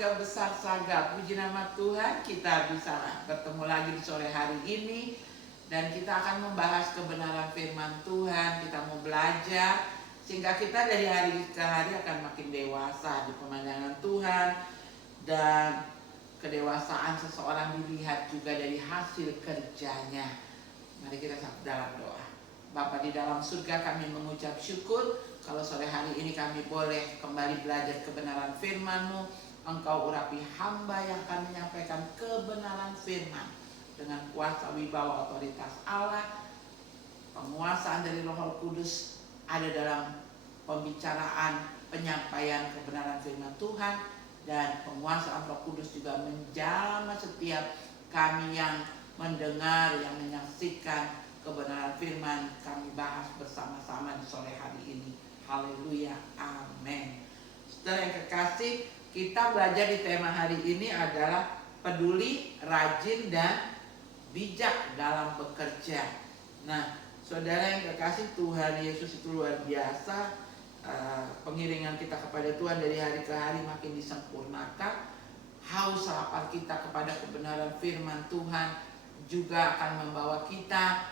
keluarga besar Saga, puji nama Tuhan, kita bisa bertemu lagi di sore hari ini. Dan kita akan membahas kebenaran firman Tuhan. Kita mau belajar sehingga kita dari hari ke hari akan makin dewasa di pemandangan Tuhan. Dan kedewasaan seseorang dilihat juga dari hasil kerjanya. Mari kita dalam doa. Bapa di dalam surga, kami mengucap syukur kalau sore hari ini kami boleh kembali belajar kebenaran firman-Mu. Engkau urapi hamba yang akan menyampaikan kebenaran firman dengan kuasa wibawa otoritas Allah. Penguasaan dari Roh Kudus ada dalam pembicaraan penyampaian kebenaran firman Tuhan, dan penguasaan Roh Kudus juga menjamah setiap kami yang mendengar, yang menyaksikan kebenaran firman kami bahas bersama-sama di sore hari ini. Haleluya, amin. Saudara yang kekasih, kita belajar di tema hari ini adalah peduli, rajin, dan bijak dalam bekerja. Nah, saudara yang kekasih, Tuhan Yesus itu luar biasa. Pengiringan kita kepada Tuhan dari hari ke hari makin disempurnakan. Haus lapar kita kepada kebenaran firman Tuhan juga akan membawa kita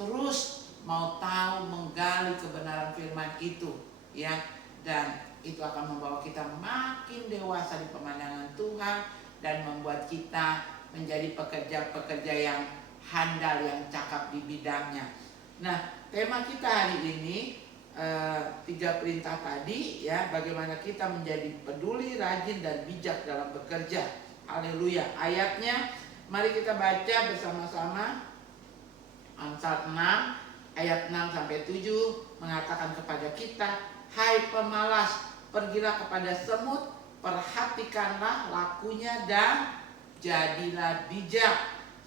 terus mau tahu menggali kebenaran firman itu, ya, dan itu akan membawa kita makin dewasa di pemandangan Tuhan dan membuat kita menjadi pekerja-pekerja yang handal, yang cakap di bidangnya. Nah, tema kita hari ini 3 perintah tadi, ya, bagaimana kita menjadi peduli, rajin, dan bijak dalam bekerja. Haleluya. Ayatnya mari kita baca bersama-sama. Amsal 6 ayat 6 sampai 7 mengatakan kepada kita, hai pemalas, pergilah kepada semut, perhatikanlah lakunya dan jadilah bijak.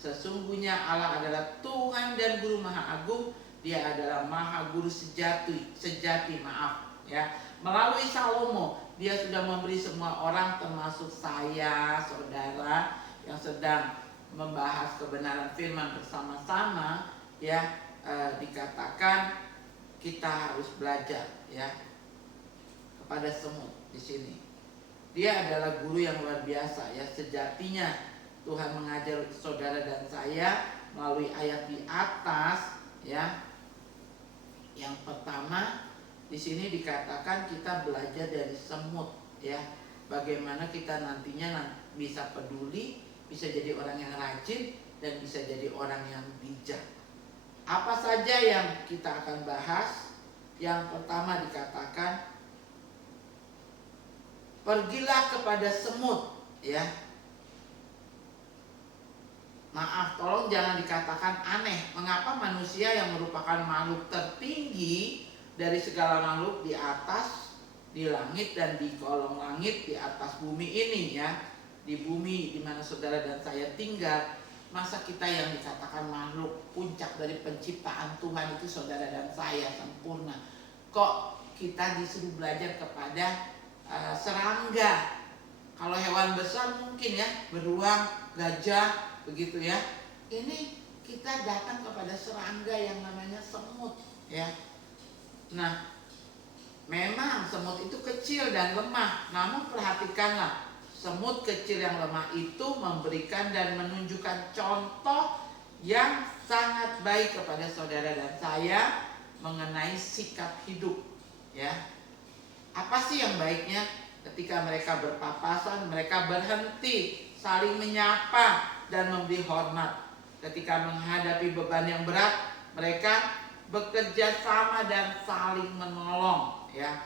Sesungguhnya Allah adalah Tuhan dan Guru Maha Agung. Dia adalah Maha Guru sejati, ya. Melalui Salomo, dia sudah memberi semua orang, termasuk saya, saudara, yang sedang membahas kebenaran firman bersama-sama, ya, dikatakan kita harus belajar, ya, kepada semut di sini. Dia adalah guru yang luar biasa, ya. Sejatinya Tuhan mengajar saudara dan saya melalui ayat di atas, ya. Yang pertama di sini dikatakan kita belajar dari semut, ya. Bagaimana kita nantinya bisa peduli, bisa jadi orang yang rajin, dan bisa jadi orang yang bijak. Apa saja yang kita akan bahas? Yang pertama dikatakan, pergilah kepada semut, ya. Maaf, tolong jangan dikatakan aneh. Mengapa manusia yang merupakan makhluk tertinggi dari segala makhluk di atas, di langit dan di kolong langit, di atas bumi ini, ya, di bumi di mana saudara dan saya tinggal, masa kita yang dikatakan makhluk puncak dari penciptaan Tuhan itu saudara dan saya sempurna, kok kita disuruh belajar kepada serangga? Kalau hewan besar mungkin, ya, beruang, gajah, begitu, ya. Ini kita datang kepada serangga yang namanya semut, ya. Nah, memang semut itu kecil dan lemah, namun perhatikanlah, semut kecil yang lemah itu memberikan dan menunjukkan contoh yang sangat baik kepada saudara dan saya mengenai sikap hidup, ya. Apa sih yang baiknya? Ketika mereka berpapasan, mereka berhenti, saling menyapa dan memberi hormat. Ketika menghadapi beban yang berat, mereka bekerja sama dan saling menolong, ya.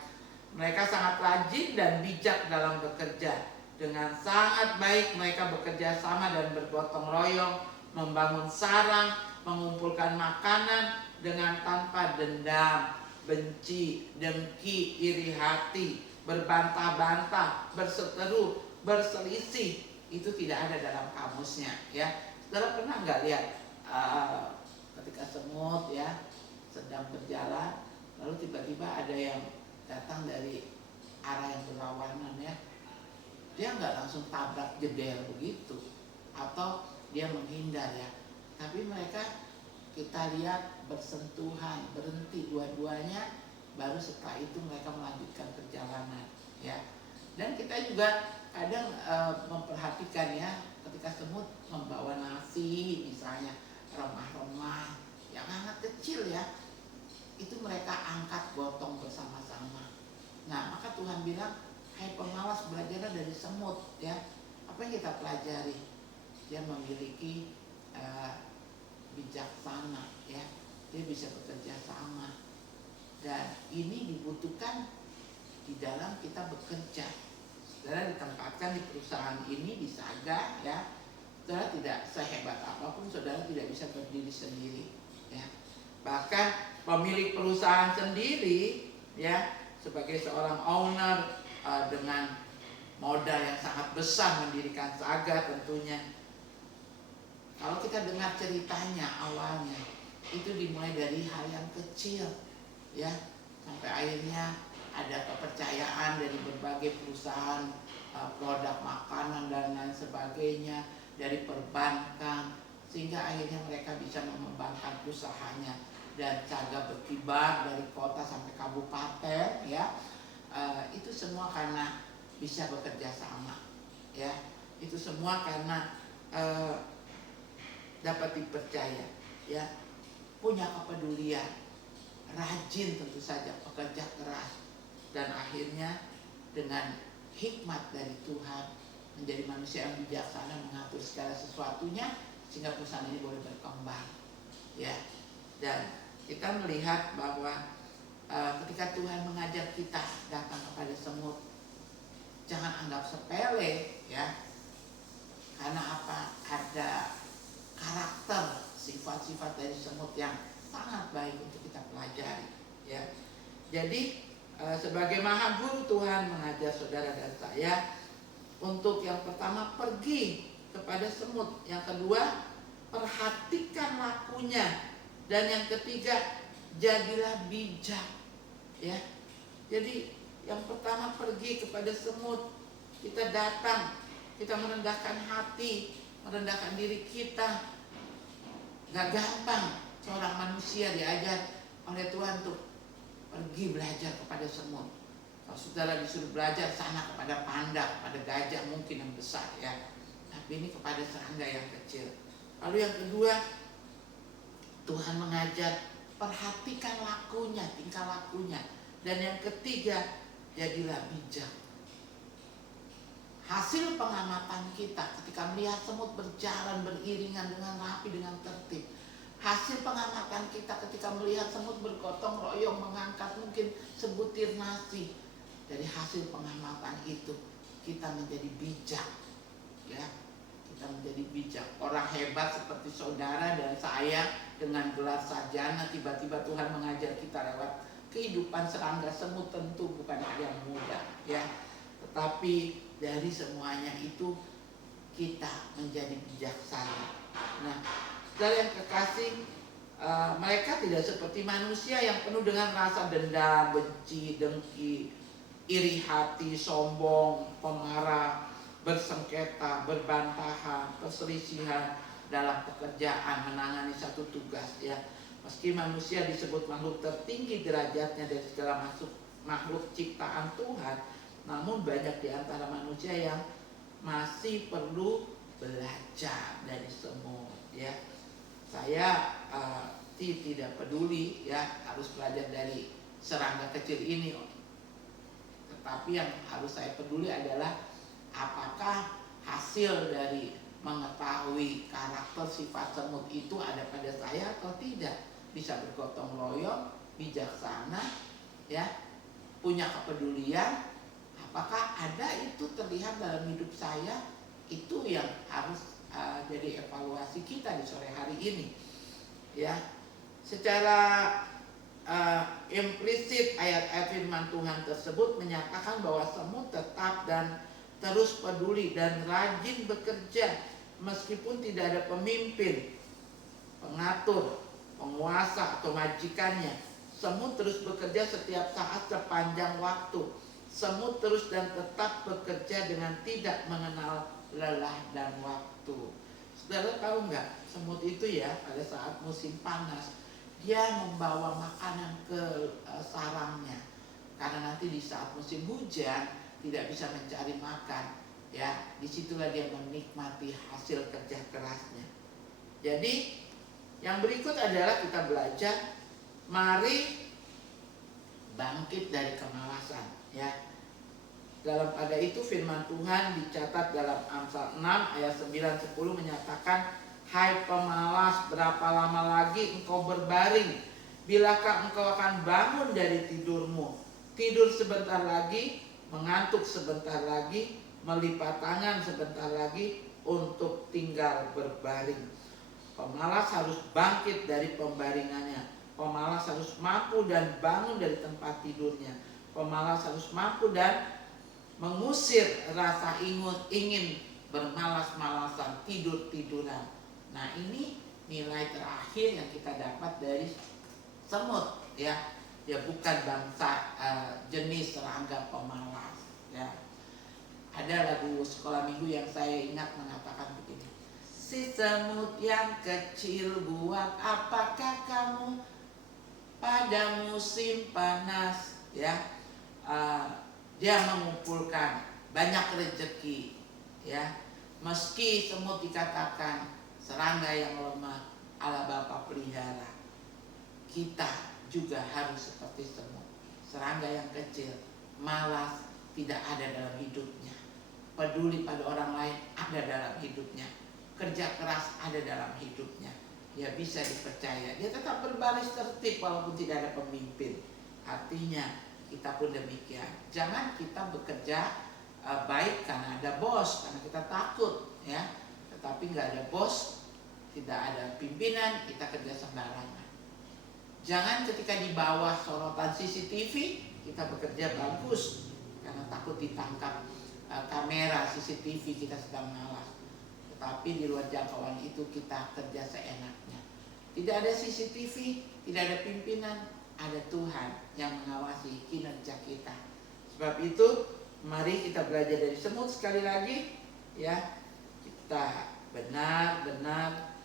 Mereka sangat rajin dan bijak dalam bekerja. Dengan sangat baik mereka bekerja sama dan bergotong royong, membangun sarang, mengumpulkan makanan dengan tanpa dendam, benci, dengki, iri hati, berbantah-bantah, berseteru, berselisih. Itu tidak ada dalam kamusnya, ya. Saudara pernah nggak lihat ketika semut, ya, sedang berjalan, lalu tiba-tiba ada yang datang dari arah yang berlawanan, ya. Dia nggak langsung tabrak jeder begitu, atau dia menghindar, ya. Tapi mereka, kita lihat, bersentuhan, berhenti dua-duanya, baru setelah itu mereka melanjutkan perjalanan, ya. Dan kita juga kadang memperhatikan ya, ketika semut membawa nasi misalnya, remah-remah yang sangat kecil ya, itu mereka angkat gotong bersama-sama. Nah, maka Tuhan bilang, hai pengawas, belajarlah dari semut ya. Apa yang kita pelajari? Dia memiliki bijaksana ya, dia bisa bekerja sama, dan ini dibutuhkan di dalam kita bekerja. Saudara ditempatkan di perusahaan ini, di Saga ya, saudara tidak sehebat apapun, saudara tidak bisa berdiri sendiri ya. Bahkan pemilik perusahaan sendiri ya, sebagai seorang owner dengan modal yang sangat besar mendirikan Saga tentunya. Kalau kita dengar ceritanya awalnya, itu dimulai dari hal yang kecil ya, sampai akhirnya ada kepercayaan dari berbagai perusahaan produk makanan dan lain sebagainya, dari perbankan, sehingga akhirnya mereka bisa mengembangkan usahanya, dan Saga berkibar dari kota sampai kabupaten ya. Itu semua karena bisa bekerja sama ya, itu semua karena dapat dipercaya ya, punya kepedulian, rajin tentu saja, pekerja keras, dan akhirnya dengan hikmat dari Tuhan menjadi manusia yang bijaksana, mengatur segala sesuatunya sehingga perusahaan ini boleh berkembang ya. Dan kita melihat bahwa ketika Tuhan mengajar kita datang kepada semut, jangan anggap sepele ya, karena apa? Ada karakter, sifat-sifat dari semut yang sangat baik untuk kita pelajari ya. Jadi sebagai Maha Guru, Tuhan mengajar saudara dan saya untuk yang pertama pergi kepada semut, yang kedua perhatikan lakunya, dan yang ketiga jadilah bijak ya. Jadi yang pertama pergi kepada semut, kita datang, kita merendahkan hati, merendahkan diri kita. Gak gampang seorang manusia diajar oleh Tuhan tuh pergi belajar kepada semut. Kalau saudara disuruh belajar sana kepada panda, kepada gajah mungkin yang besar ya, tapi ini kepada serangga yang kecil. Lalu yang kedua, Tuhan mengajar perhatikan lakunya, tingkah lakunya. Dan yang ketiga, jadilah bijak. Hasil pengamatan kita ketika melihat semut berjalan beriringan dengan rapi, dengan tertib. Hasil pengamatan kita ketika melihat semut bergotong royong mengangkat mungkin sebutir nasi. Dari hasil pengamatan itu kita menjadi bijak ya. Kita menjadi bijak. Orang hebat seperti saudara dan saya dengan gelar sarjana, tiba-tiba Tuhan mengajar kita lewat kehidupan serangga semut, tentu bukan hal yang mudah ya. Tetapi dari semuanya itu kita menjadi bijaksana. Nah, saudara yang kekasih, mereka tidak seperti manusia yang penuh dengan rasa dendam, benci, dengki, iri hati, sombong, pemarah, bersengketa, berbantahan, perselisihan dalam pekerjaan, menangani satu tugas ya. Meski manusia disebut makhluk tertinggi derajatnya dari segala makhluk ciptaan Tuhan, namun banyak di antara manusia yang masih perlu belajar dari semut ya. Saya tidak peduli ya harus belajar dari serangga kecil ini, tetapi yang harus saya peduli adalah apakah hasil dari mengetahui karakter sifat semut itu ada pada saya atau tidak. Bisa bergotong royong, bijaksana ya, punya kepedulian. Apakah ada itu terlihat dalam hidup saya? Itu yang harus jadi evaluasi kita di sore hari ini ya. Secara implisit ayat-ayat firman Tuhan tersebut menyatakan bahwa semut tetap dan terus peduli dan rajin bekerja meskipun tidak ada pemimpin, pengatur, penguasa atau majikannya. Semut terus bekerja setiap saat sepanjang waktu. Semut terus dan tetap bekerja dengan tidak mengenal lelah dan waktu. Saudara tahu nggak, semut itu ya pada saat musim panas dia membawa makanan ke sarangnya, karena nanti di saat musim hujan tidak bisa mencari makan, ya disitulah dia menikmati hasil kerja kerasnya. Jadi yang berikut adalah kita belajar, mari bangkit dari kemalasan, ya. Dalam pada itu firman Tuhan dicatat dalam Amsal 6 ayat 9-10 menyatakan, hai pemalas, berapa lama lagi engkau berbaring? Bilakah engkau akan bangun dari tidurmu? Tidur sebentar lagi, mengantuk sebentar lagi, melipat tangan sebentar lagi untuk tinggal berbaring. Pemalas harus bangkit dari pembaringannya. Pemalas harus mampu dan bangun dari tempat tidurnya. Pemalas harus mampu dan mengusir rasa ingin bermalas-malasan, tidur-tiduran. Nah, ini nilai terakhir yang kita dapat dari semut, ya. Dia bukan bangsa jenis serangga pemalas, ya. Ada lagu sekolah minggu yang saya ingat mengatakan begini, si semut yang kecil, buat apakah kamu pada musim panas, ya. Dia mengumpulkan banyak rezeki, ya. Meski semut dikatakan serangga yang lemah ala Bapa pelihara, kita juga harus seperti semut, serangga yang kecil, malas tidak ada dalam hidupnya, peduli pada orang lain ada dalam hidupnya, kerja keras ada dalam hidupnya, dia bisa dipercaya, dia tetap berbaris tertib walaupun tidak ada pemimpin. Artinya kita pun demikian. Jangan kita bekerja baik karena ada bos, karena kita takut, ya. Tetapi nggak ada bos, tidak ada pimpinan, kita kerja sembarangan. Jangan ketika di bawah sorotan CCTV kita bekerja bagus karena takut ditangkap kamera CCTV, kita sedang malas. Tetapi di luar jangkauan itu kita kerja seenaknya. Tidak ada CCTV, tidak ada pimpinan, ada Tuhan yang mengawasi kinerja kita. Sebab itu mari kita belajar dari semut sekali lagi, ya. Kita benar-benar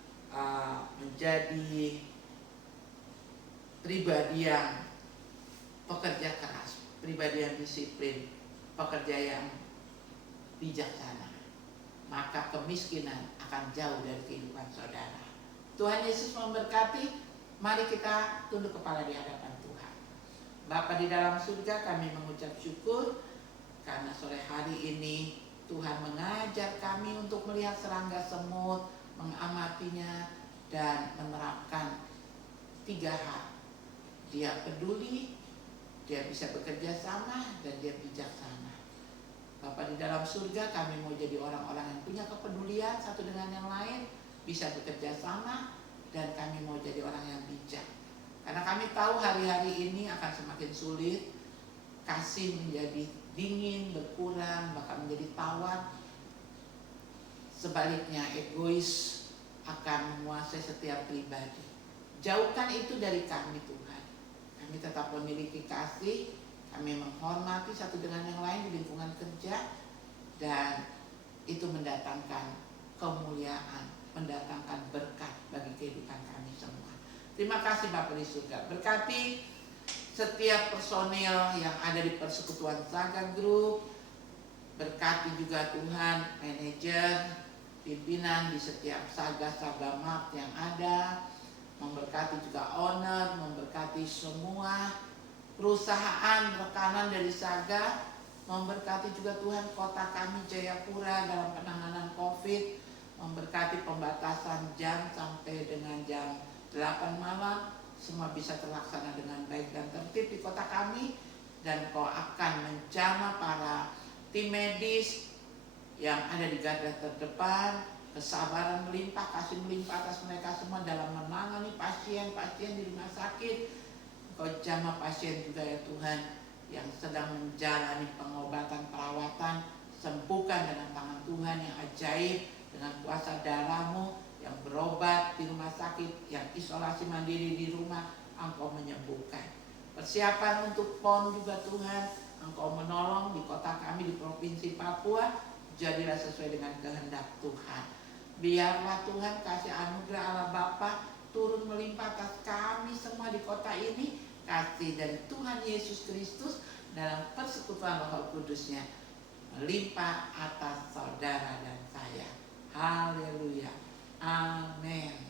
menjadi pribadi yang pekerja keras, pribadi yang disiplin, pekerja yang bijaksana. Maka kemiskinan akan jauh dari kehidupan saudara. Tuhan Yesus memberkati. Mari kita tunduk kepala di hadapan Tuhan. Bapa di dalam surga, kami mengucap syukur karena sore hari ini Tuhan mengajar kami untuk melihat serangga semut, mengamatinya dan menerapkan 3 hal. Dia peduli, dia bisa bekerja sama, dan dia bijaksana. Bapa di dalam surga, kami mau jadi orang-orang yang punya kepedulian satu dengan yang lain, bisa bekerja sama, dan kami mau jadi orang yang bijak. Karena kami tahu hari-hari ini akan semakin sulit, kasih menjadi dingin, berkurang, bahkan menjadi tawar. Sebaliknya egois akan menguasai setiap pribadi. Jauhkan itu dari kami Tuhan. Kami tetap memiliki kasih, kami menghormati satu dengan yang lain di lingkungan kerja, dan itu mendatangkan kemuliaan, mendatangkan berkat bagi kehidupan kami semua. Terima kasih Bapak di surga. Berkati setiap personil yang ada di Persekutuan Saga Group. Berkati juga Tuhan manajer, pimpinan di setiap Saga Mart yang ada. Memberkati juga owner, memberkati semua perusahaan rekanan dari Saga. Memberkati juga Tuhan kota kami Jayapura dalam penanganan COVID. Memberkati pembatasan jam sampai dengan jam 8 malam, semua bisa terlaksana dengan baik dan tertib di kota kami. Dan Kau akan menjamah para tim medis yang ada di garda terdepan, kesabaran melimpah, kasih melimpah atas mereka semua dalam menangani pasien-pasien di rumah sakit. Kau jamah pasien juga ya Tuhan yang sedang menjalani pengobatan perawatan, sembuhkan dengan tangan Tuhan yang ajaib, dengan kuasa darah-Mu yang berobat di rumah sakit, yang isolasi mandiri di rumah, Engkau menyembuhkan. Persiapan untuk PON juga Tuhan, Engkau menolong di kota kami di Provinsi Papua, jadilah sesuai dengan kehendak Tuhan. Biarlah Tuhan kasih anugerah Allah Bapa turun melimpah atas kami semua di kota ini, kasih dari Tuhan Yesus Kristus dalam persekutuan Roh Kudus-Nya melimpah atas saudara dan saya. Haleluya. Amin.